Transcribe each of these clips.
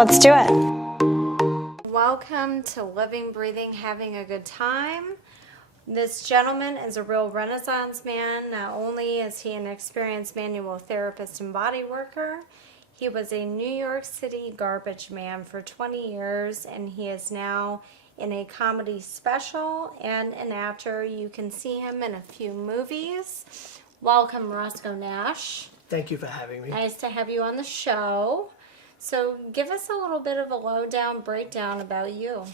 let's do it. Welcome to Living, Breathing, Having a Good Time. This gentleman is a real Renaissance man. Not only is he an experienced manual therapist and body worker, he was a New York City garbage man for 20 years, and he is now in a comedy special and an actor. You can see him in a few movies. Welcome, Roscoe Nash. Thank you for having me. Nice to have you on the show. So give us a little bit of a lowdown breakdown about you.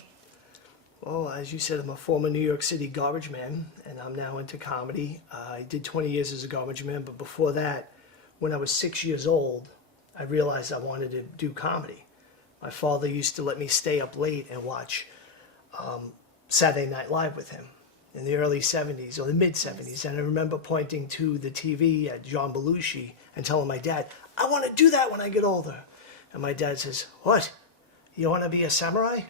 Well, as you said, I'm a former New York City garbage man, and I'm now into comedy. I did 20 years as a garbage man, but before that, when I was 6 years old, I realized I wanted to do comedy. My father used to let me stay up late and watch Saturday Night Live with him in the early 70s or the mid 70s. And I remember pointing to the TV at John Belushi and telling my dad, I want to do that when I get older. And my dad says, what? You want to be a samurai? I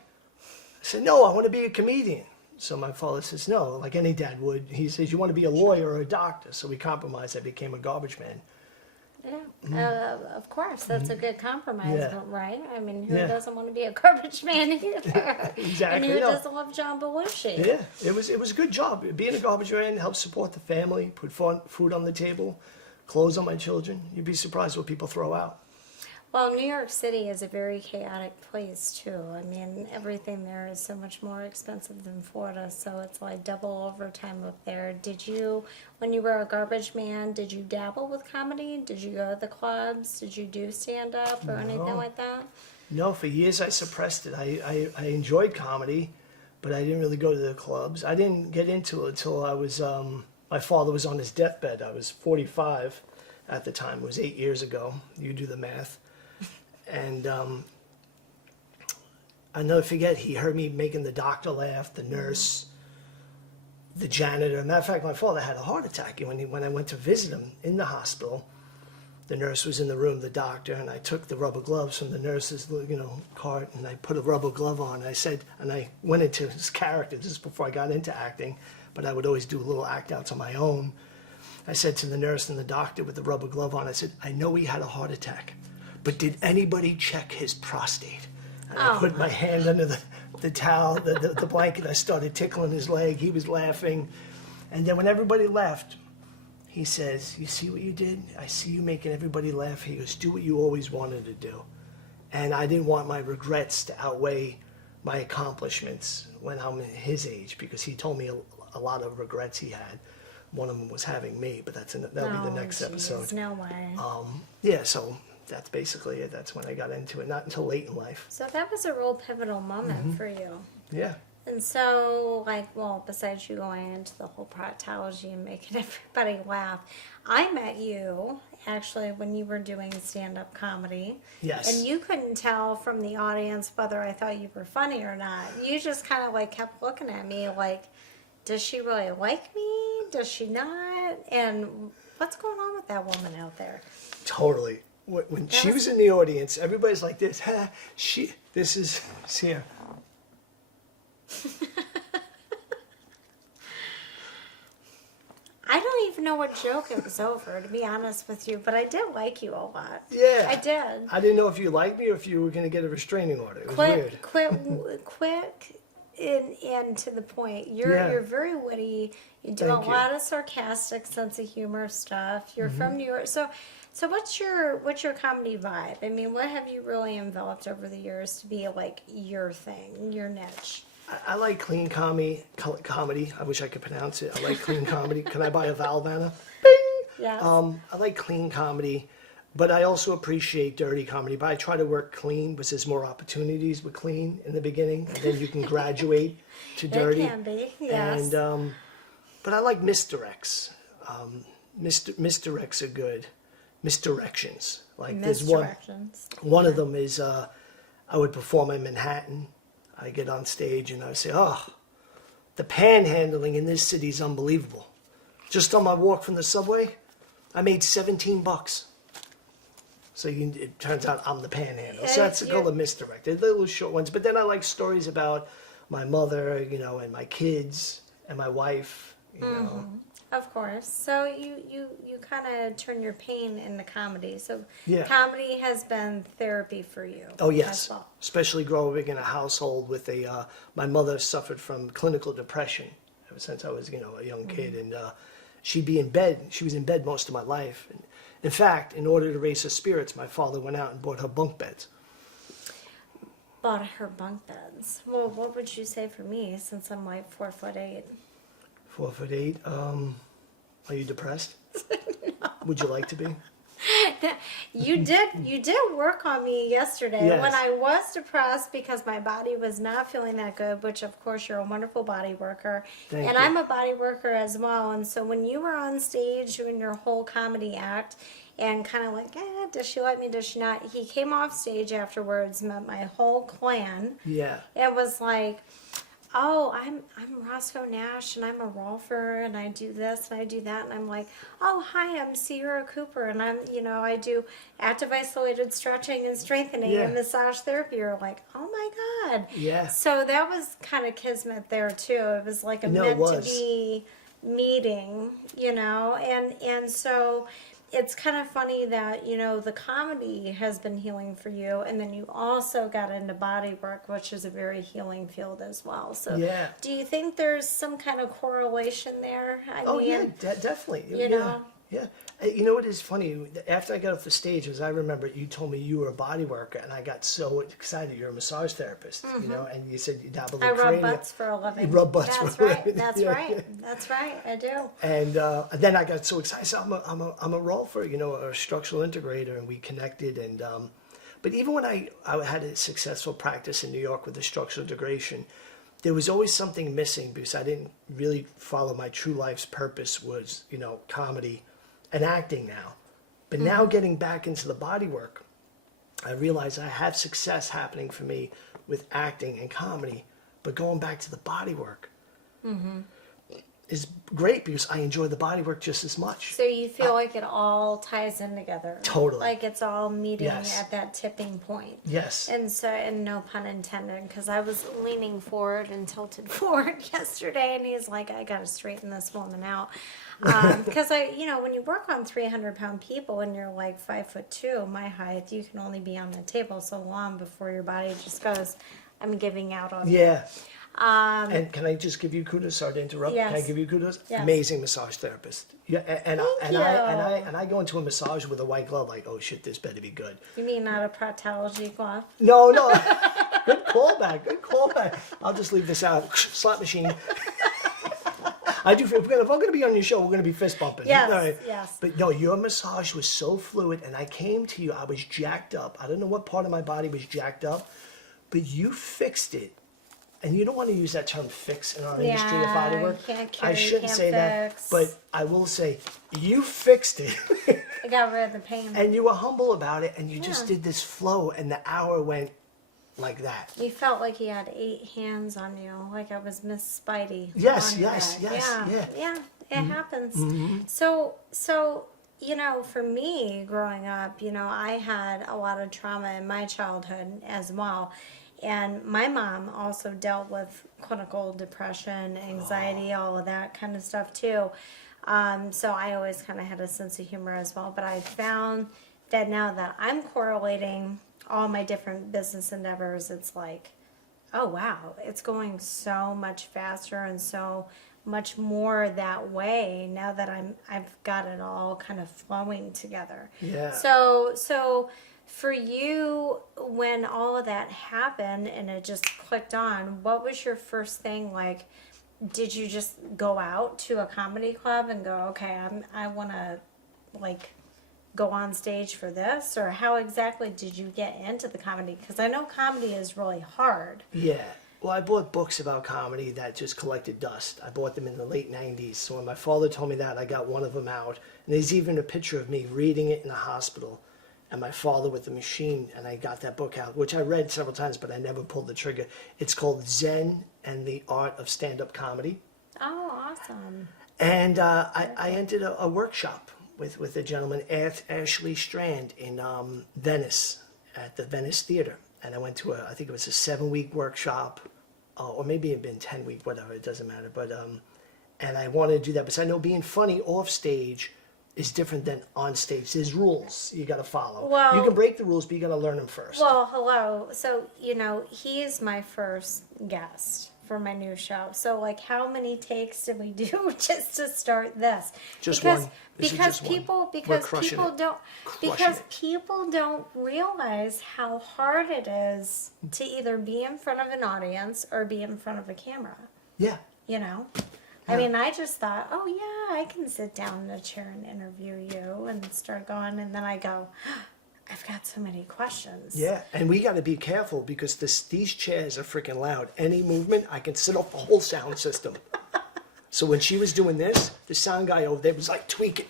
said, no, I want to be a comedian. So my father says, no, like any dad would. He says, you want to be a lawyer or a doctor. So we compromised. I became a garbage man. Yeah, of course. That's a good compromise, Yeah. right? I mean, who doesn't want to be a garbage man either? Exactly. And who doesn't love John Belushi? Yeah, it was a good job. Being a garbage man helped support the family, put food on the table, clothes on my children. You'd be surprised what people throw out. Well, New York City is a very chaotic place, too. I mean, everything there is so much more expensive than Florida, so it's like double overtime up there. Did you, when you were a garbage man, did you dabble with comedy? Did you go to the clubs? Did you do stand-up or anything like that? No, for years I suppressed it. I enjoyed comedy, but I didn't really go to the clubs. I didn't get into it until I was, my father was on his deathbed. I was 45 at the time. It was 8 years ago. You do the math. And I'll never forget, he heard me making the doctor laugh, the nurse, the janitor. Matter of fact, my father had a heart attack. When I went to visit him in the hospital, the nurse was in the room, the doctor, and I took the rubber gloves from the nurse's, cart, and I put a rubber glove on. And I said, and I went into his character just before I got into acting, but I would always do little act outs on my own. I said to the nurse and the doctor with the rubber glove on, I said, I know he had a heart attack, but did anybody check his prostate? And I put my hand under the towel, the blanket. I started tickling his leg. He was laughing. And then when everybody left, he says, you see what you did? I see you making everybody laugh. He goes, do what you always wanted to do. And I didn't want my regrets to outweigh my accomplishments when I'm his age, because he told me a lot of regrets he had. One of them was having me, but that'll be the next episode. No way. Yeah, so that's basically it. That's when I got into it, not until late in life. So that was a real pivotal moment for you. Yeah. And so, besides you going into the whole proctology and making everybody laugh, I met you, actually, when you were doing stand-up comedy. Yes. And you couldn't tell from the audience whether I thought you were funny or not. You just kind of, kept looking at me like, does she really like me? Does she not? And what's going on with that woman out there? Totally. When she was in the audience, everybody's like this. This is here. I don't even know what joke it was over, to be honest with you, but I did like you a lot. Yeah. I did. I didn't know if you liked me or if you were going to get a restraining order. It was weird. Quick and to the point. You're very witty. You do a lot of sarcastic sense of humor stuff. You're from New York. So what's your comedy vibe? I mean, what have you really enveloped over the years to be like your thing, your niche? I like clean comedy. I wish I could pronounce it. I like clean comedy. Can I buy a valve, Anna? Bing! Yes. I like clean comedy, but I also appreciate dirty comedy. But I try to work clean because there's more opportunities with clean in the beginning, and then you can graduate to dirty. It can be, yes. And but I like misdirects. Misdirects are good. Misdirections. Like there's one of them is I would perform in Manhattan. I get on stage and I say, oh, the panhandling in this city is unbelievable. Just on my walk from the subway, I made $17. So it turns out I'm the panhandler. So that's called a misdirect. They're little short ones. But then I like stories about my mother, and my kids and my wife, Of course. So you kind of turn your pain into comedy. So Yeah. comedy has been therapy for you. Oh yes, as well. especially growing in a household with my mother suffered from clinical depression ever since I was a young kid, and she'd be in bed. She was in bed most of my life. And in fact, in order to raise her spirits, my father went out and bought her bunk beds. Bought her bunk beds. Well, what would you say for me since I'm like 4'8"? 4'8". Are you depressed? No. Would you like to be? You did work on me yesterday Yes. when I was depressed because my body was not feeling that good, which of course you're a wonderful body worker. Thank and you. I'm a body worker as well. And so when you were on stage doing your whole comedy act and kind of like, does she like me, does she not? He came off stage afterwards, met my whole clan. Yeah. It was like, oh, I'm Roscoe Nash and I'm a rolfer and I do this and I do that, and I'm like, oh, hi, I'm Sierra Cooper and I do active isolated stretching and strengthening Yeah. and massage therapy. You're like, oh my God. Yeah. So that was kind of kismet there too. It was like a No, it meant to was. be meeting, and so it's kind of funny that, the comedy has been healing for you, and then you also got into body work, which is a very healing field as well. So Yeah. do you think there's some kind of correlation there? Oh yeah, definitely. you yeah. know? Yeah. You know what is funny? After I got off the stage, as I remember, you told me you were a body worker, and I got so excited. You're a massage therapist, and you said you dabbled in I rub cranial. butts for a living. You rub butts That's for a right. living. That's Yeah, right. yeah. That's right. I do. And then I got so excited. So I'm a rolfer, a structural integrator, and we connected. And but even when I had a successful practice in New York with the structural integration, there was always something missing because I didn't really follow my true life's purpose was comedy and acting now. But now getting back into the body work, I realize I have success happening for me with acting and comedy, but going back to the body work is great because I enjoy the body work just as much. So you feel like it all ties in together. Totally. Like it's all meeting Yes. at that tipping point. Yes. And no pun intended, because I was leaning forward and tilted forward yesterday, and he's like, I got to straighten this woman out. Because when you work on 300-pound people and you're like 5'2", my height, you can only be on the table so long before your body just goes, I'm giving out on you. Yeah. And can I just give you kudos? Sorry to interrupt. Yes. Can I give you kudos? Yes. Amazing massage therapist. Yeah, and Thank you. I go into a massage with a white glove like, oh shit, this better be good. You mean not a proctology glove? No. Good callback. Good callback. I'll just leave this out. Slap machine. I do. If I'm going to be on your show, we're going to be fist bumping. Yes, All right. yes. But no, your massage was so fluid, and I came to you. I was jacked up. I don't know what part of my body was jacked up, but you fixed it. And you don't want to use that term "fix" in our industry of body work. Can't cure, I shouldn't can't say that, fix. but I will say you fixed it, I got rid of the pain. and you were humble about it, and you just Yeah. did this flow, and the hour went like that. You felt like he had 8 hands on you, like I was Miss Spidey. Yes, on your yes, head. yes, Yeah, it happens. So, for me growing up, I had a lot of trauma in my childhood as well. And my mom also dealt with clinical depression, anxiety, all of that kind of stuff too. So I always kind of had a sense of humor as well. But I found that now that I'm correlating all my different business endeavors, it's like, oh wow, it's going so much faster and so much more that way now that I've got it all kind of flowing together. Yeah. So for you, when all of that happened and it just clicked on, what was your first thing? Like, did you just go out to a comedy club and go, okay, I want to like go on stage for this? Or how exactly did you get into the comedy? Because I know comedy is really hard. Yeah. Well, I bought books about comedy that just collected dust. I bought them in the late 90s. So when my father told me that, I got one of them out. And there's even a picture of me reading it in the hospital and my father with the machine. And I got that book out, which I read several times, but I never pulled the trigger. It's called Zen and the Art of Stand-Up Comedy. Oh, awesome. And I entered a workshop with a gentleman, Ashley Strand, in Venice, at the Venice Theater. And I went to I think it was a 7-week workshop, or maybe it had been 10-week, whatever, it doesn't matter. But And I wanted to do that, because I know being funny off stage is different than on stage. There's rules you got to follow. Well- you can break the rules, but you got to learn them first. Well, hello. So, he is my first guest for my new show. So, like, how many takes did we do just to start this? Just because, one. This is Because just one. people, We're because crushing people it. don't, Crushing because it. people don't realize how hard it is to either be in front of an audience or be in front of a camera. Yeah. I mean, I just thought, oh yeah, I can sit down in a chair and interview you and start going, and then I go, I've got so many questions. Yeah, and we got to be careful, because these chairs are freaking loud. Any movement, I can sit off the whole sound system. So when she was doing this, the sound guy over there was like tweaking.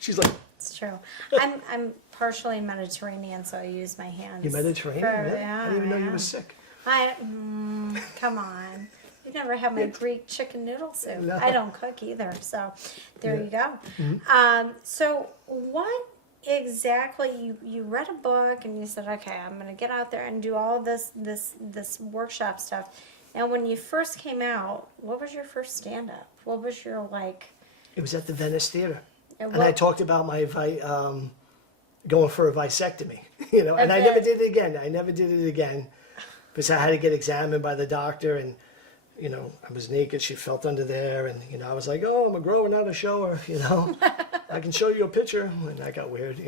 She's like, It's true. I'm partially Mediterranean, so I use my hands. "You Mediterranean? Really? I didn't even know you yeah. were sick." Come on. You never had my Greek chicken noodle soup. No. I don't cook either, so there you go. Mm-hmm. So what exactly, you read a book and you said, okay, I'm going to get out there and do all this workshop stuff. Now, when you first came out, what was your first stand-up? What was your, like... It was at the Venice Theater, And and I what- talked about my going for a vasectomy. And I Okay. never did it again. Because I had to get examined by the doctor, and I was naked. She felt under there, and I was like, "Oh, I'm a grower, not a shower." I can show you a picture, and that got weird.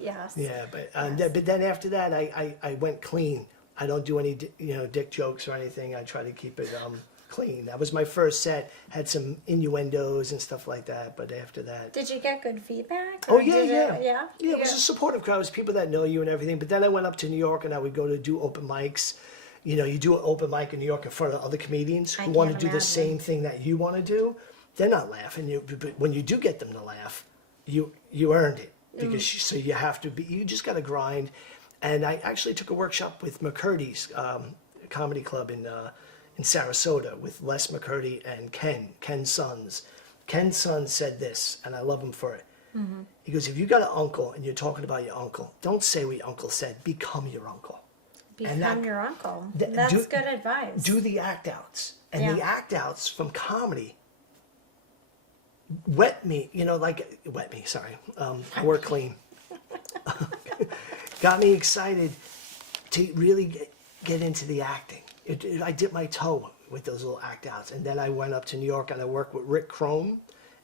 Yes. Yeah, but then after that, I went clean. I don't do any dick jokes or anything. I try to keep it clean. That was my first set. Had some innuendos and stuff like that. But after that, Did you get good feedback? oh Or yeah, did yeah, yeah. yeah. It was a supportive crowd. It was people that know you and everything. But then I went up to New York, and I would go to do open mics. You do an open mic in New York in front of other comedians who want to can't do the imagine. same thing that you want to do. They're not laughing. But when you do get them to laugh, you earned it, because so you have to be. You just got to grind. And I actually took a workshop with McCurdy's comedy club in Sarasota with Les McCurdy and Ken Sons. Ken Sons said this, and I love him for it. He goes, if you got an uncle and you're talking about your uncle, don't say what your uncle said. Become your uncle. Become your uncle. th- That's do- good advice. Do the act outs. And Yeah. the act outs from comedy wet me, sorry. I work clean. Got me excited to really get into the acting. I dipped my toe with those little act outs. And then I went up to New York, and I worked with Rick Crome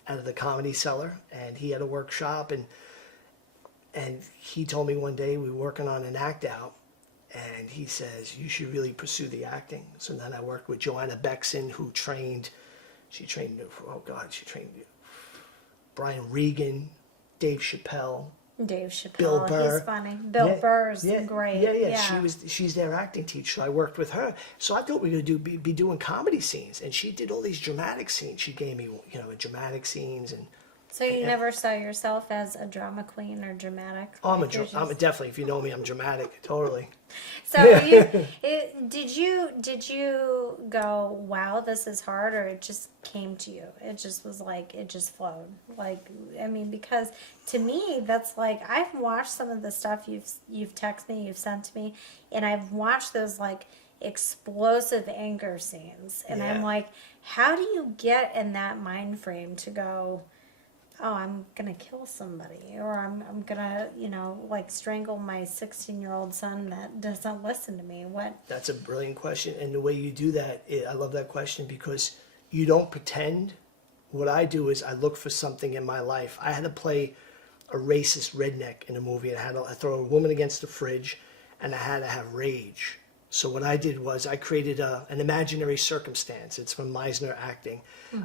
out of the Comedy Cellar. And he had a workshop, and he told me one day, we were working on an act out, and he says, you should really pursue the acting. So then I worked with Joanna Bexon, who trained Brian Regan, Dave Chappelle, Dave Chappelle, Bill Burr. he's funny. Bill Burr's yeah, great. Yeah. She's their acting teacher. I worked with her. So I thought we were going to be doing comedy scenes, and she did all these dramatic scenes. She gave me, dramatic scenes, and So you never saw yourself as a drama queen or dramatic? oh, I'm Like, you're just- definitely. If you know me, I'm dramatic. Totally. So did you go, wow, this is hard, or it just came to you? It just was like, it just flowed. Like, I mean, because to me, that's like, I've watched some of the stuff you've texted me, you've sent to me, and I've watched those like explosive anger scenes, and I'm Yeah. like, how do you get in that mind frame to go, oh, I'm gonna kill somebody, or I'm gonna, like strangle my 16-year-old son that doesn't listen to me? What? That's a brilliant question, and the way you do that, I love that question, because you don't pretend. What I do is I look for something in my life. I had to play a racist redneck in a movie, and I had to throw a woman against the fridge, and I had to have rage. So what I did was I created an imaginary circumstance. It's from Meisner Acting.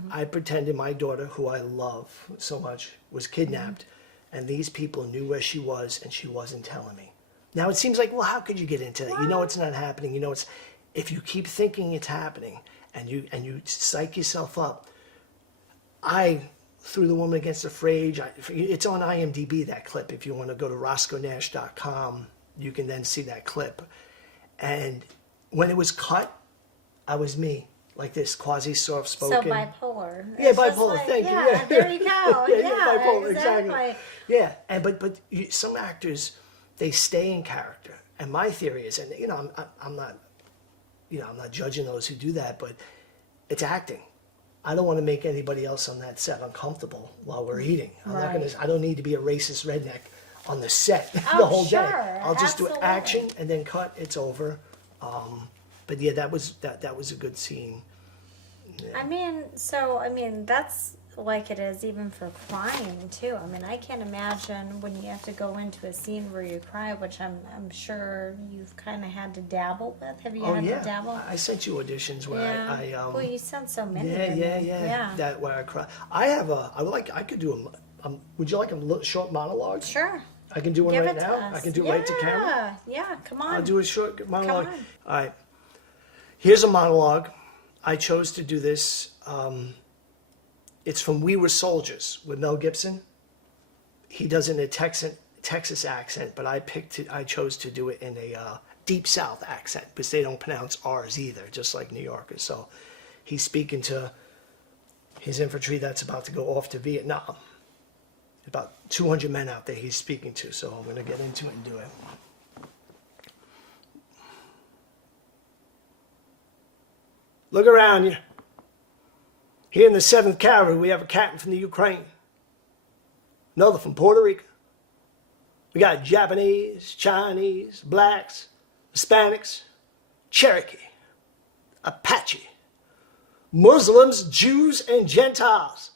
I pretended my daughter, who I love so much, was kidnapped, and these people knew where she was, and she wasn't telling me. Now it seems like, well, how could you get into that? What? You know it's not happening. If you keep thinking it's happening, and you psych yourself up. I threw the woman against the fridge. It's on IMDb, that clip. If you want to go to RoscoeNash.com, you can then see that clip. And when it was cut, I was me, like this, quasi soft spoken. So bipolar. Yeah, It's just bipolar. like, Thank you. yeah, Yeah, there you go. yeah, bipolar. exactly. Exactly. Yeah, and but some actors, they stay in character. And my theory is, and I'm not judging those who do that, but it's acting. I don't want to make anybody else on that set uncomfortable while we're eating. I'm not Right. gonna. I don't need to be a racist redneck on the set Oh, the whole sure, day. I'll just absolutely. do action and then cut. It's over. But yeah, that was a good scene. I mean, that's like it is even for crying too. I mean, I can't imagine when you have to go into a scene where you cry, which I'm sure you've kind of had to dabble with. Have you Oh had yeah, to dabble? I sent you auditions where Yeah. Well, you sent so many. yeah, to yeah, me. yeah, that where I cry. I could do would you like a short monologue? Sure. I can do one Give right it to now. us. I can do it right to camera. Yeah. Come on. I'll do a short monologue. on. All right. Here's a monologue. I chose to do this. It's from We Were Soldiers with Mel Gibson. He does it in a Texas accent, but I chose to do it in a Deep South accent because they don't pronounce R's either, just like New Yorkers. So he's speaking to his infantry that's about to go off to Vietnam. About 200 men out there he's speaking to, so I'm going to get into it and do it. Look around you. Here in the 7th Cavalry, we have a captain from the Ukraine, another from Puerto Rico. We got Japanese, Chinese, blacks, Hispanics, Cherokee, Apache, Muslims, Jews, and Gentiles.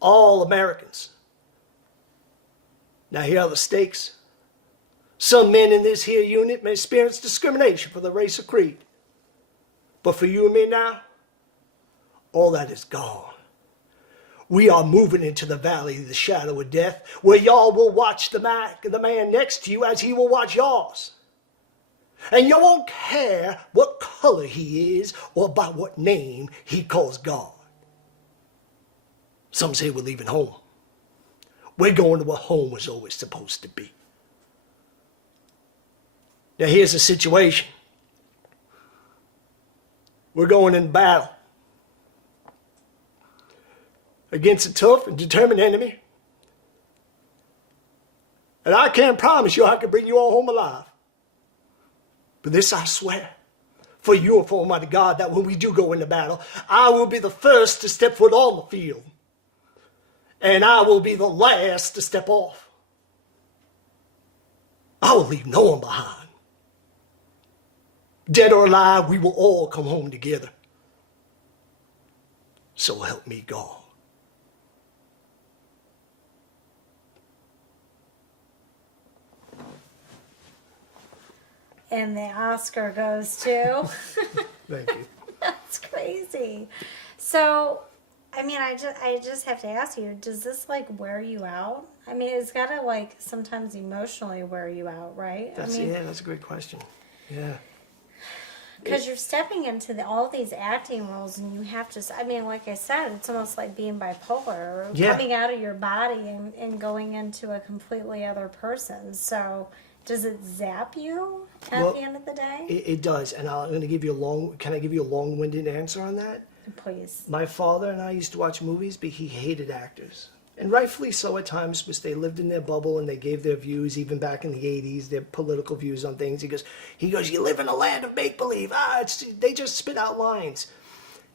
All Americans. Now here are the stakes. Some men in this here unit may experience discrimination for the race or creed. But for you and me now, all that is gone. We are moving into the valley of the shadow of death, where y'all will watch the man next to you as he will watch yours. And you won't care what color he is or by what name he calls God. Some say we're leaving home. We're going to where home was always supposed to be. Now here's the situation. We're going in battle against a tough and determined enemy. And I can't promise you I can bring you all home alive. But this I swear, for you and for Almighty God, that when we do go into battle, I will be the first to step foot on the field. And I will be the last to step off. I will leave no one behind. Dead or alive, we will all come home together. So help me God. And the Oscar goes to. Thank you. That's crazy. So, I mean, I just have to ask you, does this like wear you out? I mean, it's gotta like sometimes emotionally wear you out, right? That's a great question. Yeah. Because you're stepping into all these acting roles and you have to, I mean, like I said, it's almost like being bipolar, Yeah. coming out of your body and going into a completely other person. So does it zap you at the end of the day? It does. And I'm going to give you can I give you a long-winded answer on that? Please. My father and I used to watch movies, but he hated actors. And rightfully so at times, because they lived in their bubble and they gave their views, even back in the 80s, their political views on things. He goes, you live in a land of make-believe. They just spit out lines.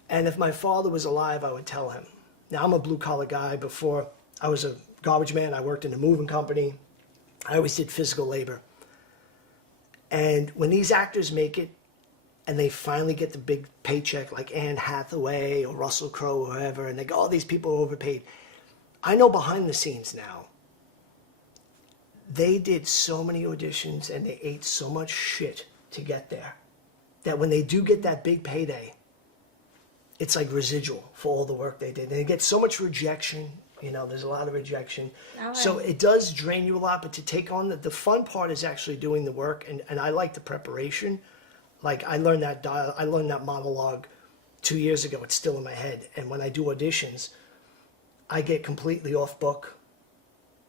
And if my father was alive, I would tell him. Now, I'm a blue-collar guy. Before I was a garbage man, I worked in a moving company. I always did physical labor. And when these actors make it, and they finally get the big paycheck, like Anne Hathaway or Russell Crowe or whoever, and they go, oh, these people are overpaid. I know behind the scenes now, they did so many auditions and they ate so much shit to get there that when they do get that big payday, it's like residual for all the work they did. And they get so much rejection, there's a lot of rejection. Right. So it does drain you a lot, but to take on the fun part is actually doing the work, and I like the preparation. Like I learned that monologue 2 years ago. It's still in my head. And when I do auditions, I get completely off book,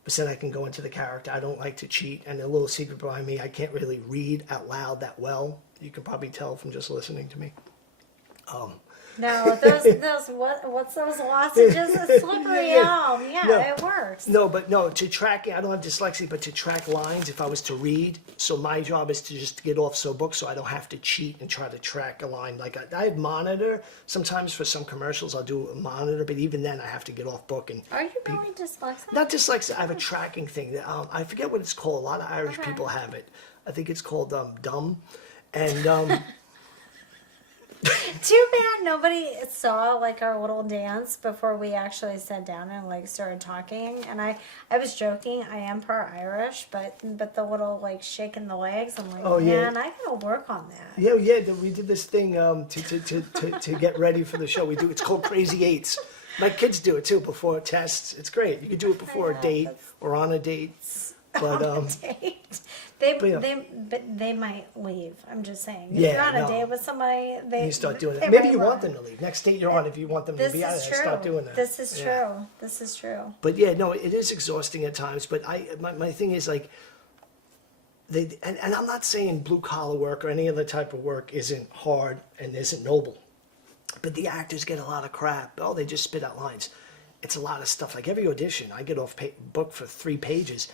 but then I can go into the character. I don't like to cheat. And a little secret behind me, I can't really read out loud that well. You can probably tell from just listening to me. No, what's those lozenges? It's slippery elm. Yeah, No. it works. No, but no, to track, I don't have dyslexia, but to track lines, if I was to read, so my job is to just get off books so I don't have to cheat and try to track a line. Like I have monitor, sometimes for some commercials I'll do a monitor, but even then I have to get off book. And Are you really dyslexic? not dyslexia, I have a tracking thing. That, I forget what it's called. A lot of Irish Okay. people have it. I think it's called dumb. And Too bad nobody saw like our little dance before we actually sat down and like started talking. And I was joking. I am part Irish, but the little like shaking the legs. I'm like, Oh, yeah. man, I gotta work on that. yeah, we did this thing to get ready for the show. We do. It's called Crazy Eights. My kids do it too before tests. It's great. You can do it before a date or on a date. But Date. They yeah. they might leave. I'm just saying. If Yeah, you're on a no. date with somebody, you start doing they it. Maybe might you want run. them to leave. Next date you're on, if you want them to This be out, is true. start doing that. This is Yeah. true. This is true. But yeah, no, it is exhausting at times. But my thing is like, and I'm not saying blue collar work or any other type of work isn't hard and isn't noble. But the actors get a lot of crap. Oh, they just spit out lines. It's a lot of stuff. Like every audition, I get off book for 3 pages.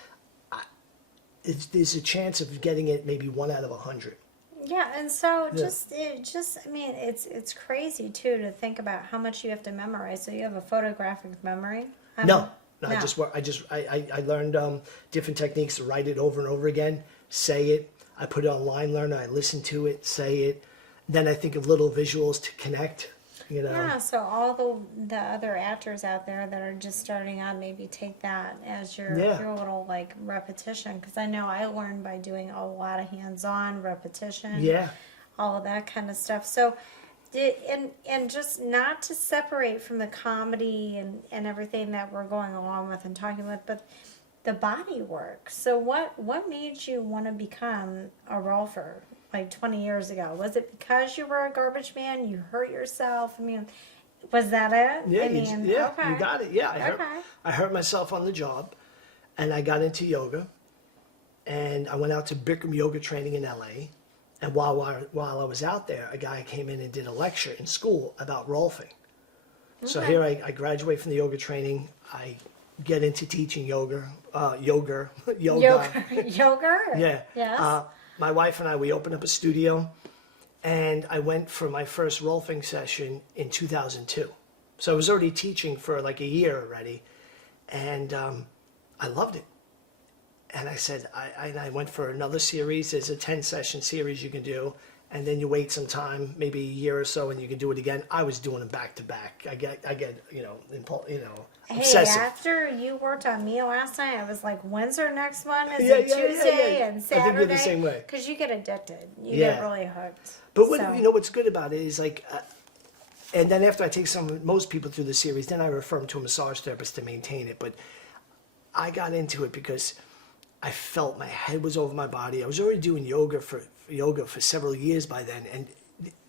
There's a chance of getting it maybe 1 out of 100. Yeah, and so Yeah. I mean, it's crazy too to think about how much you have to memorize. So you have a photographic memory? No, no. I learned different techniques to write it over and over again, say it. I put it on Line Learner. I listen to it, say it. Then I think of little visuals to connect. You know. Yeah, so all the other actors out there that are just starting out, maybe take that as your little like repetition. Because I know I learned by doing a lot of hands-on repetition. Yeah. All of that kind of stuff. So, and just not to separate from the comedy and everything that we're going along with and talking with, but the body work. So what made you want to become a rolfer? Like 20 years ago, was it because you were a garbage man? You hurt yourself? I mean, was that it? Yeah, I mean, you okay. got it. Yeah, I hurt myself on the job, and I got into yoga, and I went out to Bikram yoga training in LA, and while I was out there, a guy came in and did a lecture in school about rolfing. So Okay. here I graduate from the yoga training. I get into teaching yoga. Yoga. Yeah. Yes. My wife and I, we opened up a studio, and I went for my first rolfing session in 2002. So I was already teaching for like a year already, and I loved it. And I said, I went for another series. There's a 10-session series you can do, and then you wait some time, maybe a year or so, and you can do it again. I was doing them back to back. I get Hey, obsessive. after you worked on me last night, I was like, when's our next one? Is Yeah, it yeah, yeah, Tuesday yeah. and I Saturday? think you're the same way. Because you get addicted. You Yeah. get really hooked. But So- what's good about it is like, and then after I take most people through the series, then I refer them to a massage therapist to maintain it. But I got into it because I felt my head was over my body. I was already doing yoga for several years by then, and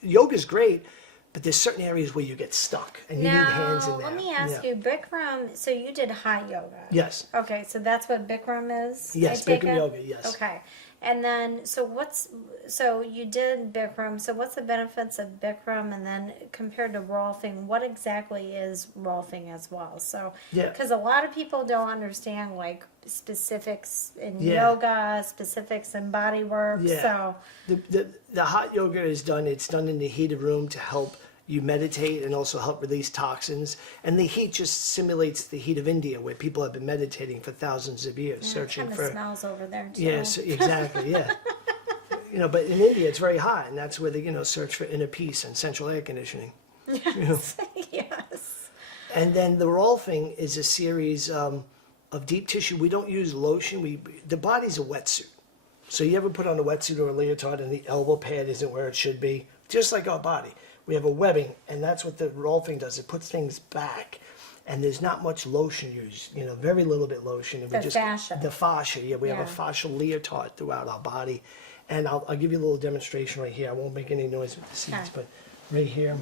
yoga's great, but there's certain areas where you get stuck and you need hands in there. Let me ask you, Bikram, so you did hot yoga. Yes. Okay, so that's what Bikram is? Yes, I take Bikram it? yoga, yes. Okay. And then, so you did Bikram, so what's the benefits of Bikram, and then compared to rolfing, what exactly is rolfing as well? So, Yeah. because a lot of people don't understand, like, specifics in Yeah. yoga, specifics in body work, Yeah. so... The hot yoga is done. It's done in the heated room to help you meditate and also help release toxins. And the heat just simulates the heat of India, where people have been meditating for thousands of years, searching kind for. of smells over there, too. Yes, exactly. Yeah. But in India it's very hot, and that's where they search for inner peace and central air conditioning. Yes. Yes. And then the rolfing is a series of deep tissue. We don't use lotion. The body's a wetsuit. So you ever put on a wetsuit or a leotard and the elbow pad isn't where it should be? Just like our body. We have a webbing, and that's what the rolfing does. It puts things back. And there's not much lotion used, very little bit lotion. And Fascia. The fascia, yeah. We have Yeah. a fascial leotard throughout our body. And I'll give you a little demonstration right here. I won't make any noise with the seats, Okay. but right here.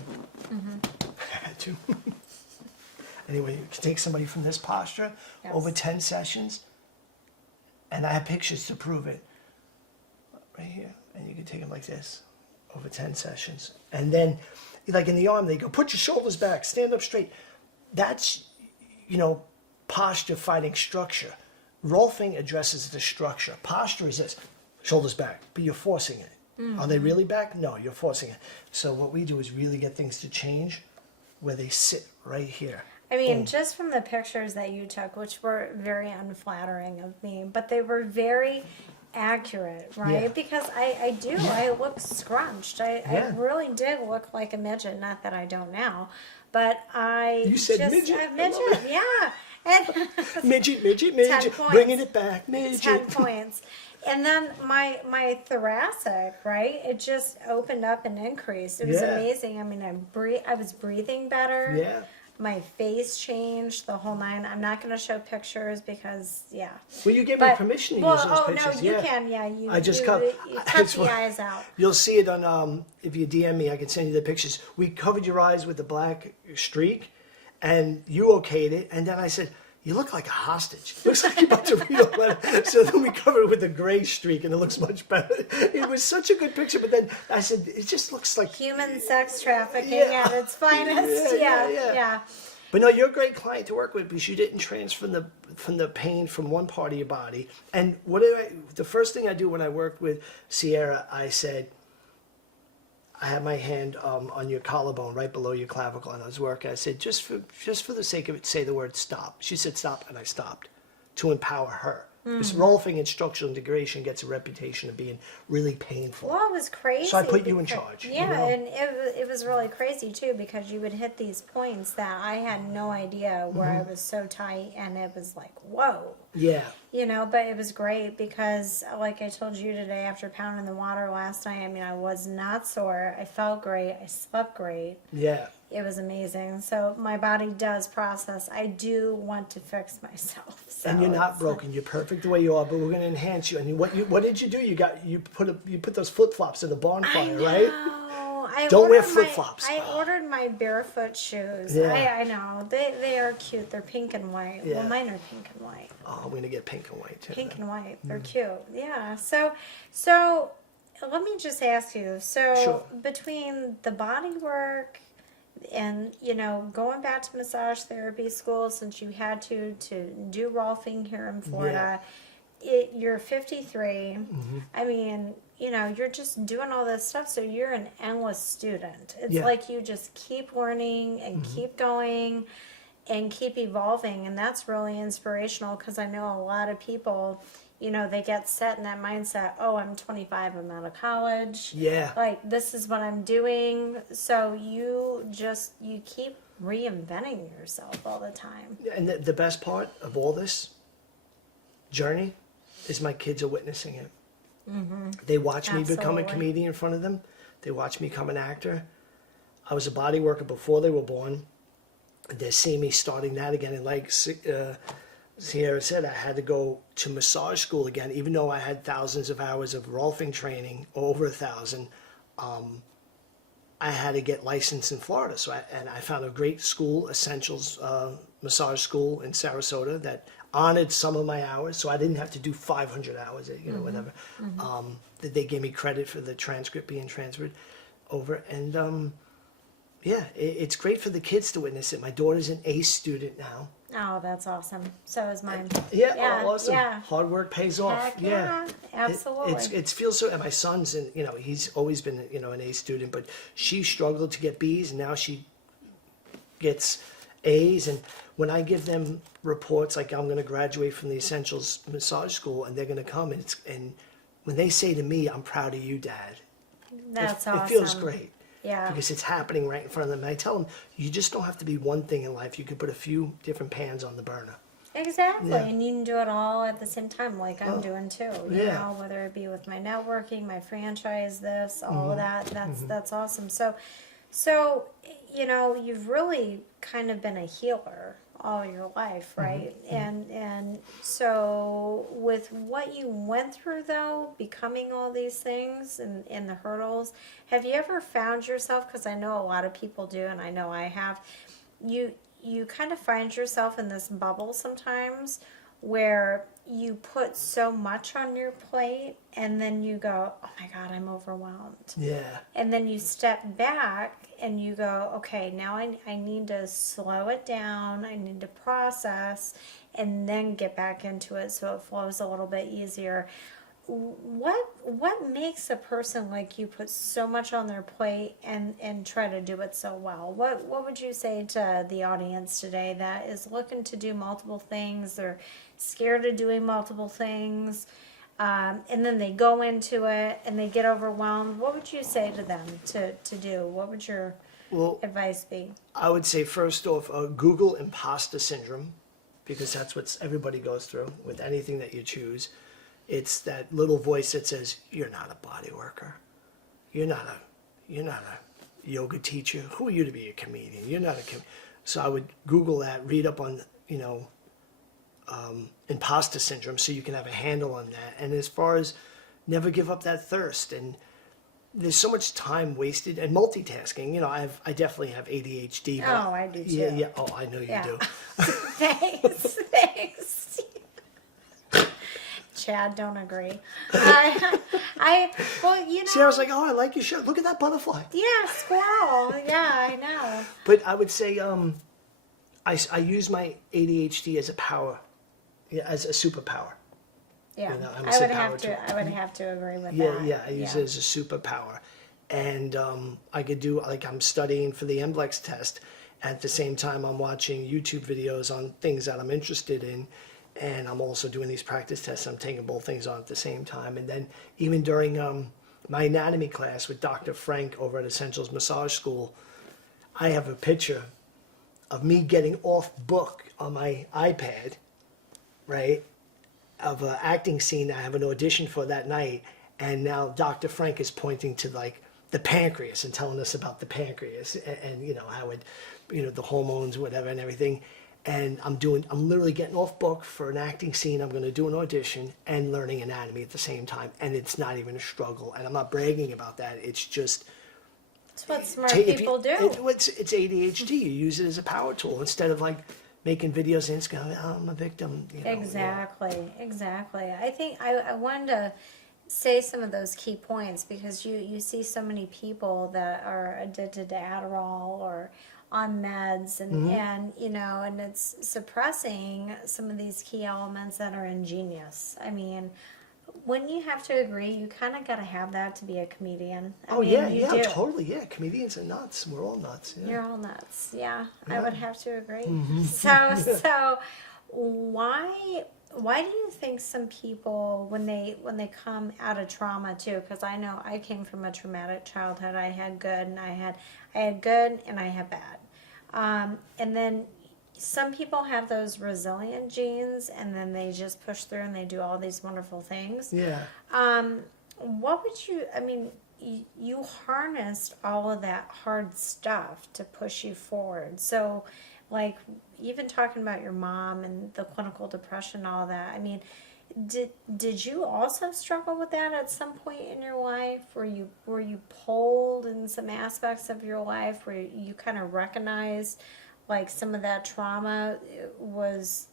I had to. Anyway, you can take somebody from this posture Yes. over 10 sessions. And I have pictures to prove it. Right here. And you can take them like this over 10 sessions. And then like in the arm, they go, put your shoulders back, stand up straight. That's, posture fighting structure. Rolfing addresses the structure. Posture is this, shoulders back, but you're forcing it. Are they really back? No, you're forcing it. So what we do is really get things to change where they sit right here. I mean, just from the pictures that you took, which were very unflattering of me, but they were very accurate, right? Yeah. Because I look scrunched. I really did look like a midget. Not that I don't now, but You said midget. A midget, yeah. And Midget, 10 points. bringing it back, midget. 10 points. And then my thoracic, right? It just opened up and increased. It was Yeah. amazing. I mean, I was breathing better. Yeah. My face changed, the whole nine. I'm not going to show pictures because, yeah. Well, you gave me permission to use those pictures. No, you can, yeah. You cut It's the eyes out. You'll see it on, if you DM me, I can send you the pictures. We covered your eyes with the black streak, and you okayed it, and then I said, you look like a hostage. Looks like you're about to read a letter. So then we covered it with a gray streak, and it looks much better. It was such a good picture, but then I said, it just looks like... Human sex trafficking Yeah. at its finest. Yeah. But no, you're a great client to work with because you didn't transfer from the pain from one part of your body. And the first thing I do when I worked with Sierra, I said, I had my hand on your collarbone right below your clavicle, and I was working. I said, just for the sake of it, say the word stop. She said stop, and I stopped to empower her. Because rolfing and structural integration gets a reputation of being really painful. Well, it was crazy. So I put you in charge. Yeah, and it was really crazy too because you would hit these points that I had no idea where I was so tight, and it was like, whoa. Yeah. But it was great because, like I told you today, after pounding the water last night, I mean, I was not sore. I felt great. I slept great. Yeah. It was amazing. So my body does process. I do want to fix myself. So And you're not broken. You're perfect the way you are. But we're going to enhance you. And what did you do? You put those flip flops in the bonfire, right? Don't wear flip-flops. I ordered my barefoot shoes. Yeah. I know. They are cute. They're pink and white. Yeah. Well, mine are pink and white. Oh, I'm going to get pink and white too. Pink and white. They're cute. Yeah. So let me just ask you. So Sure. between the body work and going back to massage therapy school, since you had to do rolfing here in Florida, you're 53. I mean, you're just doing all this stuff, so you're an endless student. It's like you just keep learning and keep going and keep evolving, and that's really inspirational because I know a lot of people, they get set in that mindset, oh, I'm 25, I'm out of college. Yeah. Like, this is what I'm doing. So you keep reinventing yourself all the time. And the best part of all this journey is my kids are witnessing it. They watch me become a Absolutely. comedian in front of them. They watch me become an actor. I was a body worker before they were born. They see me starting that again. And like Sierra said, I had to go to massage school again, even though I had thousands of hours of rolfing training, over 1,000. I had to get licensed in Florida. So I found a great school, Essentials massage school in Sarasota, that honored some of my hours, so I didn't have to do 500 hours, whatever. That they gave me credit for the transcript being transferred over, and it's great for the kids to witness it. My daughter's an A student now. Oh, that's awesome. So is mine. Yeah, awesome. Yeah. Hard work pays off. Heck yeah, absolutely. It feels so. And my son's, he's always been, an A student, but she struggled to get B's, and now she gets A's. And when I give them reports, like I'm going to graduate from the Essentials Massage School, and they're going to come, and when they say to me, "I'm proud of you, Dad," That's awesome. it feels great. Yeah. Because it's happening right in front of them. And I tell them, you just don't have to be one thing in life. You could put a few different pans on the burner. Exactly, Yeah. and you can do it all at the same time, like I'm doing too. You yeah. know, whether it be with my networking, my franchise, this, all of that. That's awesome. So, you've really kind of been a healer all your life, right? And so with what you went through, though, becoming all these things and the hurdles, have you ever found yourself? Because I know a lot of people do, and I know I have. You kind of find yourself in this bubble sometimes where you put so much on your plate and then you go, oh my God, I'm overwhelmed. Yeah. And then you step back and you go, okay, now I need to slow it down. I need to process and then get back into it so it flows a little bit easier. What makes a person like you put so much on their plate and try to do it so well? What would you say to the audience today that is looking to do multiple things? They're scared of doing multiple things, and then they go into it and they get overwhelmed. What would you say to them to do? What would your advice be? I would say first off, Google imposter syndrome, because that's what everybody goes through with anything that you choose. It's that little voice that says, you're not a body worker. You're not a yoga teacher. Who are you to be a comedian? You're not a So I would Google that, read up on, imposter syndrome so you can have a handle on that. And as far as never give up that thirst. And there's so much time wasted and multitasking. I definitely have ADHD. But Oh, I do too. Yeah. Oh, I know you do. Thanks. Chad, don't agree. See, I was like, oh, I like your shirt. Look at that butterfly. Yeah, squirrel. Yeah, I know. But I would say I use my ADHD as a power, as a superpower. Yeah, I'm I would have to agree with that. Yeah, I use it as a superpower. And I could do, I'm studying for the MBLEX test. At the same time, I'm watching YouTube videos on things that I'm interested in. And I'm also doing these practice tests. I'm taking both things on at the same time. And then even during my anatomy class with Dr. Frank over at Essentials Massage School, I have a picture of me getting off book on my iPad, right, of an acting scene I have an audition for that night. And now Dr. Frank is pointing to the pancreas and telling us about the pancreas and how it, the hormones, whatever, and everything. And I'm literally getting off book for an acting scene. I'm going to do an audition and learning anatomy at the same time. And it's not even a struggle. And I'm not bragging about that. It's just... It's what smart people do. It's ADHD. You use it as a power tool instead of making videos and it's going, oh, I'm a victim. Exactly. I think I wanted to say some of those key points because you see so many people that are addicted to Adderall or on meds and and it's suppressing some of these key elements that are ingenious. I mean, when you have to agree, you kind of got to have that to be a comedian. I mean, do. Totally, yeah. Comedians are nuts. We're all nuts. Yeah. You're all nuts. Yeah, I would have to agree. So why do you think some people when they come out of trauma too? Because I know I came from a traumatic childhood. I had good and I had good and I had bad. And then some people have those resilient genes and then they just push through and they do all these wonderful things. Yeah. What would you harnessed all of that hard stuff to push you forward. So even talking about your mom and the clinical depression, all that, I mean, did you also struggle with that at some point in your life? Were you pulled in some aspects of your life where you kind of recognized some of that trauma was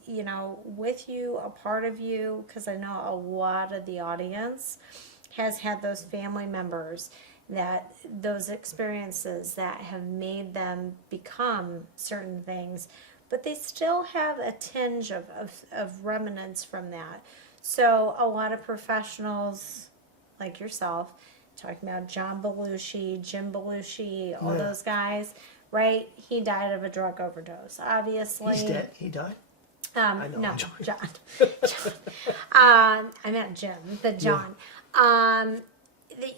with you, a part of you? Because I know a lot of the audience has had those family members that those experiences that have made them become certain things, but they still have a tinge of remnants from that. So a lot of professionals like yourself, talking about John Belushi, Jim Belushi, all those guys, right? He died of a drug overdose, obviously. He's dead? He died? No, John. I meant Jim, the John. Yeah.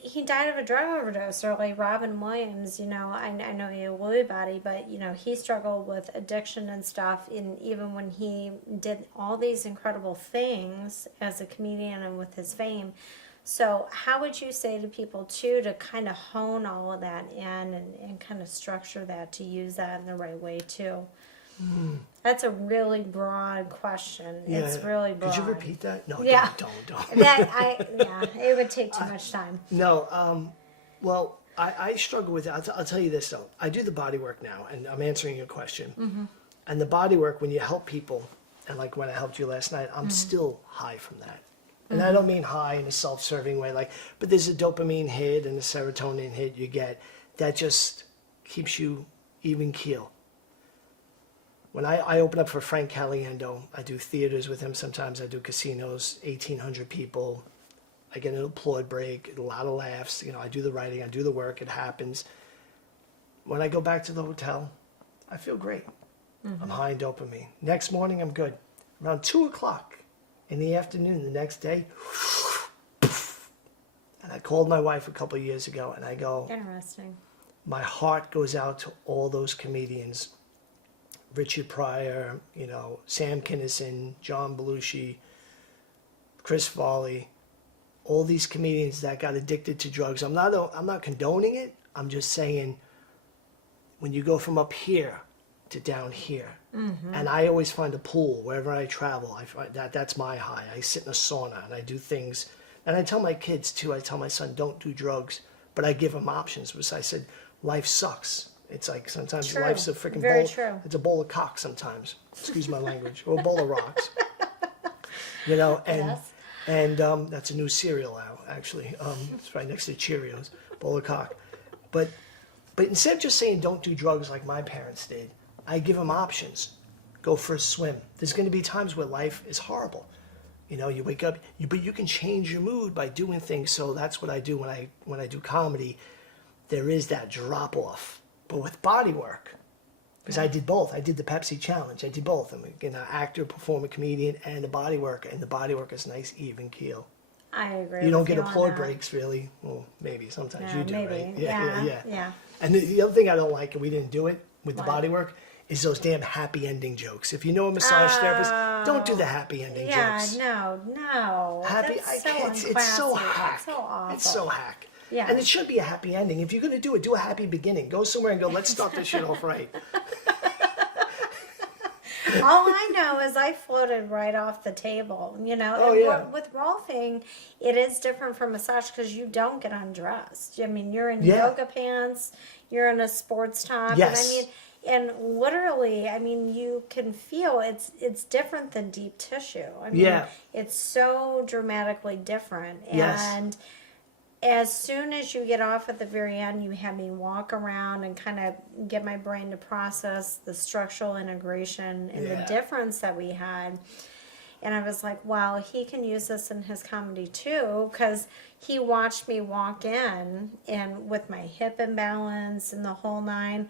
He died of a drug overdose, or Robin Williams, I know he had a Louis body, but, he struggled with addiction and stuff, and even when he did all these incredible things as a comedian and with his fame. So how would you say to people, too, to kind of hone all of that in and kind of structure that to use that in the right way, too? That's a really broad question. Yeah. It's really broad. Could you repeat that? No, don't. It would take too much time. No, well, I struggle with it. I'll tell you this, though. I do the body work now, and I'm answering your question. Mm-hmm. And the body work, when you help people, and like when I helped you last night, I'm still high from that. And I don't mean high in a self-serving way, like, but there's a dopamine hit and a serotonin hit you get that just keeps you even keel. When I open up for Frank Caliendo, I do theaters with him sometimes, I do casinos, 1,800 people, I get an applaud break, a lot of laughs, I do the writing, I do the work, it happens. When I go back to the hotel, I feel great. I'm high in dopamine. Next morning, I'm good. Around 2 o'clock in the afternoon, the next day, and I called my wife a couple of years ago, and I go, Interesting. my heart goes out to all those comedians, Richard Pryor, Sam Kinison, John Belushi, Chris Farley, all these comedians that got addicted to drugs. I'm not condoning it. I'm just saying, when you go from up here to down here, and I always find a pool wherever I travel. I find that's my high. I sit in a sauna and I do things, and I tell my kids too. I tell my son, don't do drugs, but I give him options. Because I said, life sucks. It's like sometimes True. life's a freaking Very bowl. true. It's a bowl of cock sometimes. Excuse my language, or a bowl of rocks. And Yes. and that's a new cereal now. Actually, it's right next to Cheerios. Bowl of cock, but instead of just saying don't do drugs like my parents did, I give them options. Go for a swim. There's going to be times where life is horrible. You wake up, but you can change your mood by doing things. So that's what I do when I do comedy. There is that drop off, but with body work, because I did both. I did the Pepsi challenge. I did both. I'm an actor, performer, comedian, and a body worker. And the body work is nice, even keel. I agree. You don't with get you on applaud that. breaks, really. Well, maybe sometimes Yeah, you do, maybe. right? Yeah. And the other thing I don't like, and we didn't do it with the What? body work, is those damn happy ending jokes. If you know a massage therapist, don't do the happy ending jokes. No. Happy, That's so it's so unclassy. hack. It's so awful. It's so hack. Yeah. And it should be a happy ending. If you're going to do it, do a happy beginning. Go somewhere and go, let's start this shit off right. All I know is I floated right off the table, Oh, and yeah. with rolfing, it is different from massage because you don't get undressed. I mean, you're in Yeah. yoga pants, you're in a sports top, Yes. and literally, you can feel it's different than deep tissue. Yeah. It's so dramatically different. Yes. And as soon as you get off at the very end, you have me walk around and kind of get my brain to process the structural integration and the Yeah. difference that we had. And I was like, wow, he can use this in his comedy too, because he watched me walk in and with my hip imbalance and the whole nine,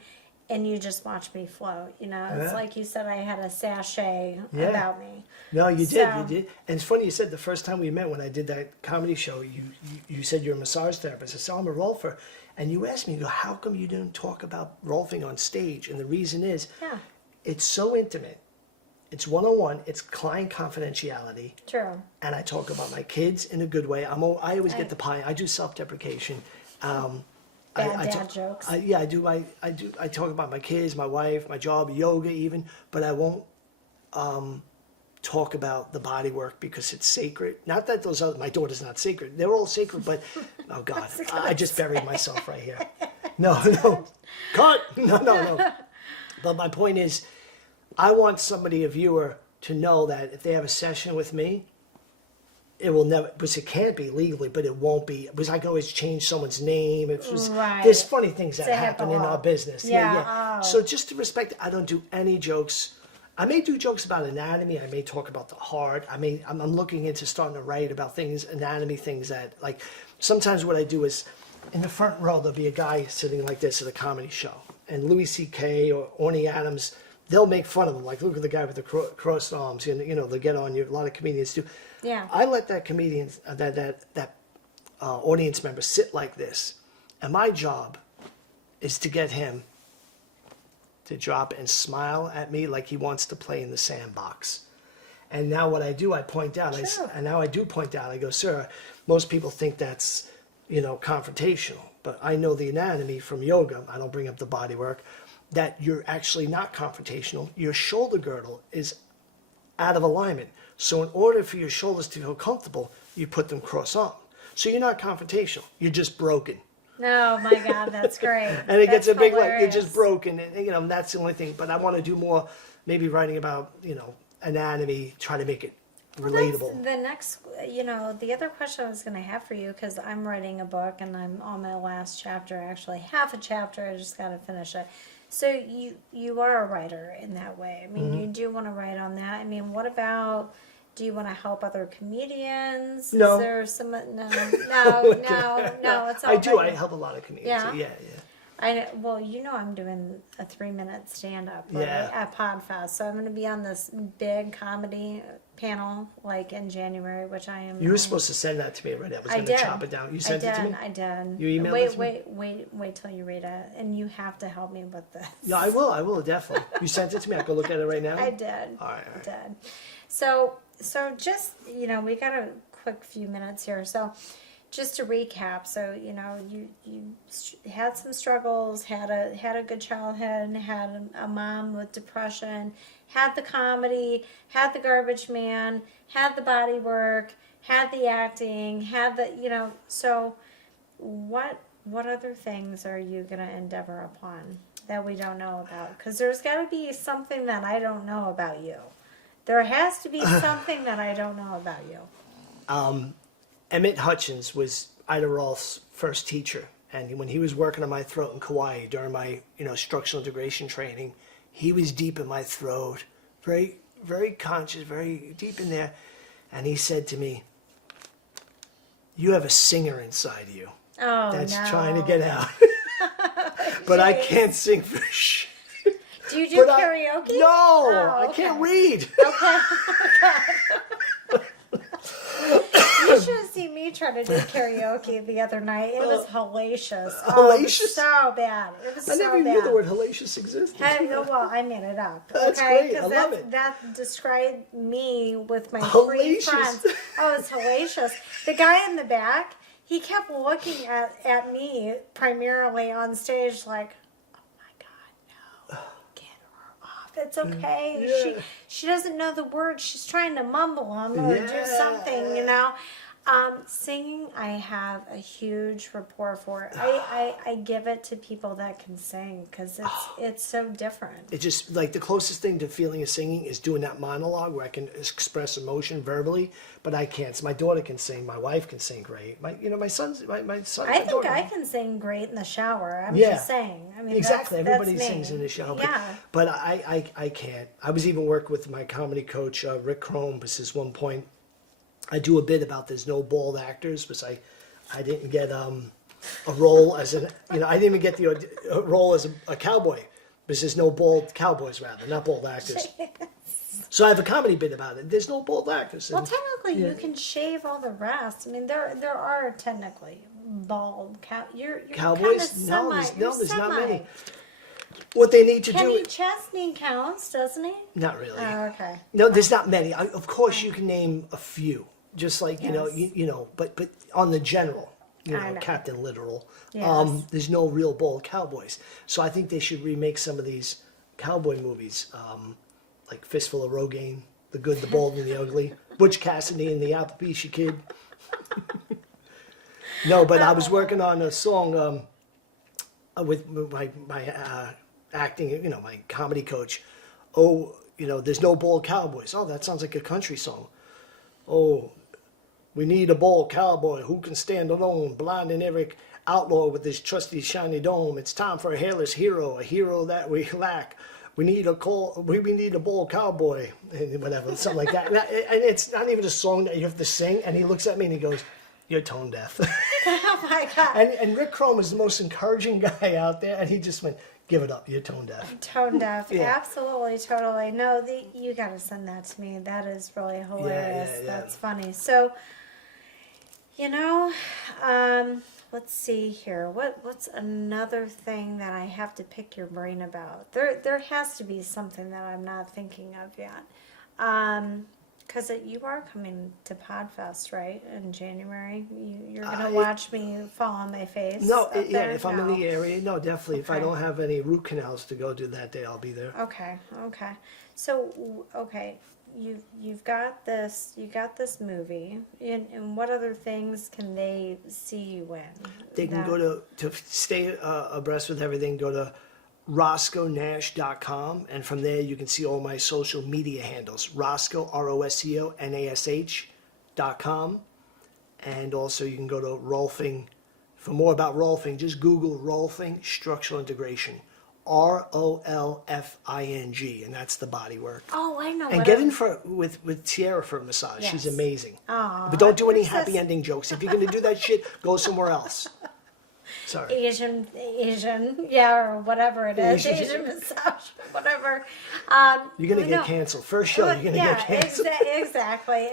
and you just watched me float. It's Yeah. like you said I had a sachet Yeah. about me. No, you So- did. And it's funny you said the first time we met when I did that comedy show, you said you're a massage therapist. I said, I'm a rolfer. And you asked me, you go, how come you didn't talk about rolfing on stage? And the reason is, Yeah, it's so intimate. It's one-on-one. It's client confidentiality. true. And I talk about my kids in a good way. I always get the pie. I do self-deprecation. Bad dad jokes. I talk about my kids, my wife, my job, yoga even, but I won't talk about the body work because it's sacred. Not that my daughter's not sacred. They're all sacred, but oh God, I just buried myself right here. No, cut. No. But my point is, I want somebody, a viewer, to know that if they have a session with me, it will never, because it can't be legally, but it won't be, because I can always change someone's name. It's just, Right. there's funny things that It's a happen HIPAA in law. our business. Yeah, oh. So just to respect, I don't do any jokes. I may do jokes about anatomy. I may talk about the heart. I'm looking into starting to write about things, anatomy things that, like, sometimes what I do is, in the front row, there'll be a guy sitting like this at a comedy show. And Louis C.K. or Orny Adams, they'll make fun of him. Like, look at the guy with the crossed arms. They'll get on you. A lot of comedians do. Yeah. I let that comedian, that audience member sit like this. And my job is to get him to drop and smile at me like he wants to play in the sandbox. And now what I do, I point out. Sure. And now I do point out. I go, sir, most people think that's, confrontational. But I know the anatomy from yoga. I don't bring up the body work. That you're actually not confrontational. Your shoulder girdle is out of alignment. So in order for your shoulders to feel comfortable, you put them cross-armed. So you're not confrontational. You're just broken. Oh my God, that's great. And it gets a That's big, like, you're hilarious. just broken. And, that's the only thing. But I want to do more, maybe writing about, anatomy, try to make it Well, relatable. that's the next, the other question I was going to have for you, because I'm writing a book and I'm on my last chapter, actually half a chapter. I just got to finish it. So you are a writer in that way. I mean, you do want to write on that. I mean, what about? Do you want to help other comedians? No. Is there some? No, It's all I do. good. I help a lot of comedians. Yeah? Yeah. Well, I'm doing a 3-minute stand-up Yeah. at Podfest, so I'm going to be on this big comedy panel like in January, which I am. You were supposed to send that to me already. I was going to chop it down. You sent it to me? I did. You emailed it to me? Wait till you read it, and you have to help me with this. Yeah, I will definitely. You sent it to me. I can look at it right now. I did. All right. I did. So just we got a quick few minutes here, so. Just to recap, so you had some struggles, had a good childhood, had a mom with depression, had the comedy, had the garbage man, had the body work, had the acting, had the So, what other things are you gonna endeavor upon that we don't know about? Because there's got to be something that I don't know about you. There has to be something that I don't know about you. Emmett Hutchins was Ida Rolf's first teacher, and when he was working on my throat in Kauai during my structural integration training, he was deep in my throat, very very conscious, very deep in there, and he said to me, "You have a singer inside you that's trying to get out." But I can't sing for shit. Do you do karaoke? No, I can't read. Okay. You should have seen me try to do karaoke the other night. It was hellacious. Oh, it was so bad. It was I so never even bad. knew the word hellacious existed. I made it up. That's Okay, great. I love it. That described me with my Hellacious. 3 friends. Oh, it's hellacious. The guy in the back, he kept looking at me primarily on stage like, "Oh my God, no, get her off. It's okay. Yeah. She doesn't know the words. She's trying to mumble them or do Yeah. something, Singing, I have a huge rapport for it. I give it to people that can sing because it's so different. It just, like, the closest thing to feeling of singing is doing that monologue where I can express emotion verbally, but I can't. So my daughter can sing, my wife can sing great. My son. I think I can sing great in the shower. I'm Yeah. just saying. I mean, Exactly. Everybody that's me. sings in the shower. Yeah. But I can't. I was even working with my comedy coach, Rick Crome, because at one point I do a bit about there's no bald actors, because I didn't get a role as I didn't even get the role as a cowboy, because there's no bald cowboys, rather, not bald actors. So I have a comedy bit about it. There's no bald actors. Well, technically, you can shave all the rest. I mean, there are technically bald you're Cowboys? Kind of There's not semi. many. What they need to Kenny do. Chesney counts, doesn't he? Not really. Oh, okay. No, there's not many. Of course, you can name a few. Just like Yes. but on the general, I know. Captain Literal. Yes. There's no real bald cowboys. So I think they should remake some of these cowboy movies, like Fistful of Rogaine, The Good, the Bald, and the Ugly, Butch Cassidy and the Applebee's Kid. No, but I was working on a song with my acting, my comedy coach. Oh, there's no bald cowboys. Oh, that sounds like a country song. Oh, we need a bald cowboy who can stand alone, blinding every outlaw with his trusty shiny dome. It's time for a hairless hero, a hero that we lack. We need a bald cowboy, and whatever, something like that. And it's not even a song that you have to sing. And he looks at me and he goes, "You're tone deaf." Oh my God. And Rick Crome is the most encouraging guy out there, and he just went, "Give it up, you're tone deaf." Tone deaf. Yeah. Absolutely, totally. No, you got to send that to me. That is really hilarious. Yeah. That's funny. So, let's see here. What's another thing that I have to pick your brain about? There has to be something that I'm not thinking of yet. Because you are coming to Podfest, right, in January? You're going to watch me fall on my face? No, up there? if I'm in the area, no, definitely. If I Okay. don't have any root canals to go do that day, I'll be there. Okay. So, you've got this. You got this movie, and what other things can they see you in? They can go to stay abreast with everything. Go to RoscoeNash.com, and from there you can see all my social media handles. Roscoe, RoscoeNash.com, and also you can go to Rolfing. For more about Rolfing, just Google Rolfing Structural Integration. ROLFING, and that's the body work. Oh, I know. And get in with Tiara for a massage. Yes. She's amazing. Aw, but don't do any who's this? happy ending jokes. If you're going to do that shit, go somewhere else. Sorry. Asian, yeah, or whatever it is, Asian massage, whatever. You're going to get canceled. First show, you're going to get canceled. Exactly.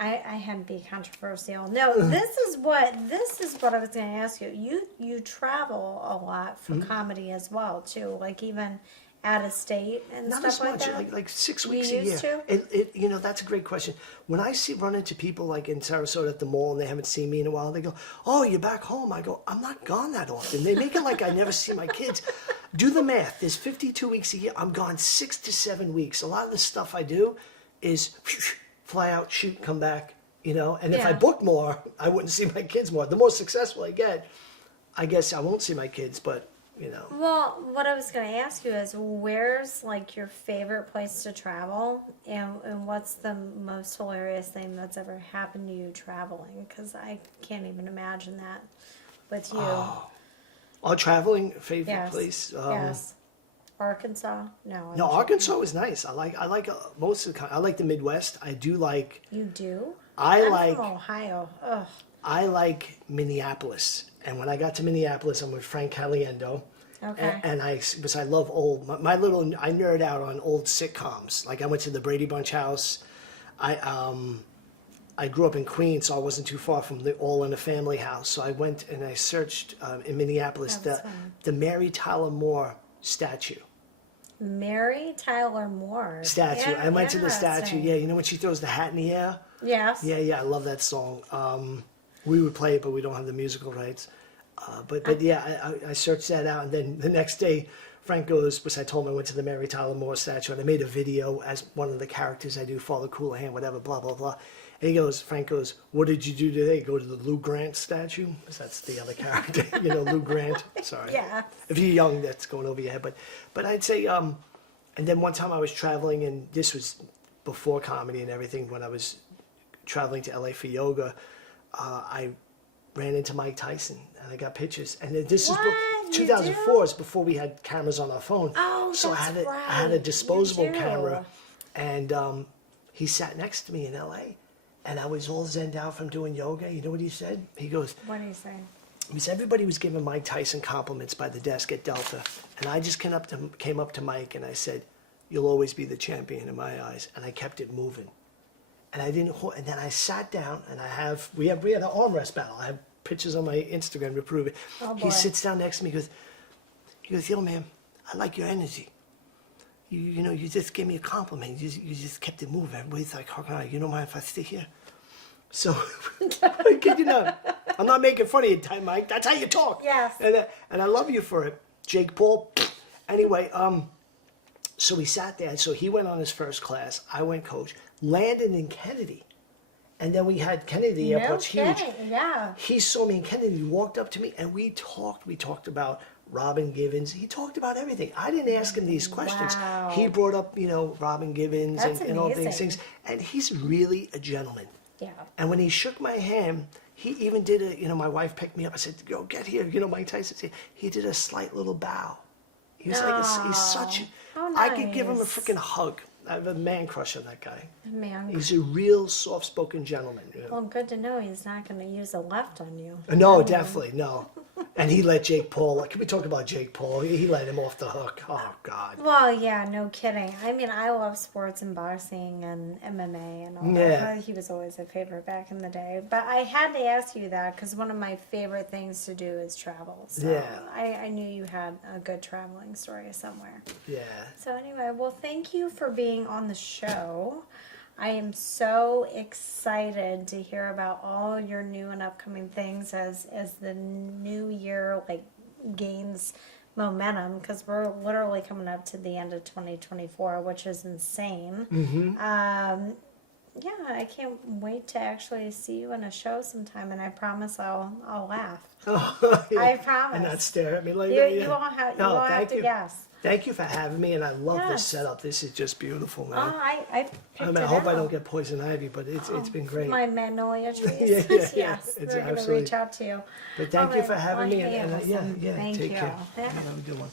I had to be controversial. No, this is what I was going to ask you. You travel a lot for comedy as well too, like even out of state and Not stuff as much, like that. like 6 weeks You a year. used to? That's a great question. When I run into people like in Sarasota at the mall and they haven't seen me in a while, they go, "Oh, you're back home." I go, "I'm not gone that often." They make it like I never see my kids. Do the math. There's 52 weeks a year. I'm gone 6 to 7 weeks. A lot of the stuff I do is fly out, shoot, come back. And if I Yeah. book more, I wouldn't see my kids more. The more successful I get, I guess I won't see my kids, but. Well, what I was going to ask you is, where's like your favorite place to travel, and what's the most hilarious thing that's ever happened to you traveling? Because I can't even imagine that with you. Our traveling favorite Yes. place. Yes. Arkansas? No. No, Arkansas was nice. I like most of I like the Midwest. I do like. You do? I'm from Ohio. Ugh. I like Minneapolis, and when I got to Minneapolis, I'm with Frank Caliendo. Okay. And I love I nerd out on old sitcoms. Like I went to the Brady Bunch house. I grew up in Queens, so I wasn't too far from the All in the Family house. So I went and I searched in Minneapolis That's fun. the Mary Tyler Moore statue. Mary Tyler Moore. Statue. Yeah, I went to the statue. interesting. Yeah, you know when she throws the hat in the air? Yes. Yeah, I love that song. We would play it, but we don't have the musical rights. But yeah, I searched that out, and then the next day, Frank goes, because I told him I went to the Mary Tyler Moore statue, and I made a video as one of the characters I do, Father Coolahan, whatever, blah, blah, blah. And Frank goes, "What did you do today? Go to the Lou Grant statue?" Because that's the other character, Lou Grant. Sorry. Yeah. If you're young, that's going over your head. But I'd say, and then one time I was traveling, and this was before comedy and everything, when I was traveling to LA for yoga, I ran into Mike Tyson, and I got pictures. And this What? is You 2004 is before we had cameras on our phone. Oh, so that's I had right. a disposable You do. camera, and he sat next to me in LA, and I was all zenned out from doing yoga. You know what he said? He goes, What do you say? because everybody was giving Mike Tyson compliments by the desk at Delta, and I just came up to Mike and I said, "You'll always be the champion in my eyes," and I kept it moving. And I didn't. And then I sat down, and we had an arm wrestle battle. I have pictures on my Instagram to prove it. Oh, boy. He sits down next to me. He goes, "Yo, man, I like your energy. You just gave me a compliment. You just kept it moving. Everybody's like, you don't mind if I stay here?" So, I kid you not. I'm not making fun of you, Mike. That's how you talk. Yes. And I love you for it, Jake Paul. Anyway, so we sat there. So he went on his first class. I went coach. Landed in Kennedy. And then we had Kennedy, the airport's huge. Yeah. He saw me in Kennedy. He walked up to me and we talked. We talked about Robin Givens. He talked about everything. I didn't ask him these questions. Wow. He brought up, Robin Givens That's and all these amazing. things. And he's really a gentleman. Yeah. And when he shook my hand, he even did my wife picked me up. I said, "Yo, get here." Mike Tyson said, he did a slight little bow. He was he's such how I could give him a nice. freaking hug. I have a man crush on that guy. Man. He's a real soft-spoken gentleman. Well, good to know he's not going to use a left on you. No, definitely, no. And he let Jake Paul, can we talk about Jake Paul? He let him off the hook. Oh, God. Well, yeah, no kidding. I mean, I love sports and boxing and MMA and all Yeah. that. He was always a favorite back in the day. But I had to ask you that because one of my favorite things to do is travel. So Yeah. I knew you had a good traveling story somewhere. Yeah. So anyway, well, thank you for being on the show. I am so excited to hear about all your new and upcoming things as the new year gains momentum, because we're literally coming up to the end of 2024, which is insane. Yeah, I can't wait to actually see you in a show sometime, and I promise I'll laugh. Yeah. I promise. And not stare at me like You that. Yeah. you won't have No, have thank to you. guess. Thank you for having me, and I love this Yes. setup. This is just beautiful, man. Oh, I picked I mean, it I hope I out. don't get poison ivy, but it's been great. My magnolia trees. Yeah, yes, it's they're going to absolutely- reach out to you. But thank All you right, for having well, me, hey, and Elsa, yeah, thank take you. care. Yeah. Have a good one.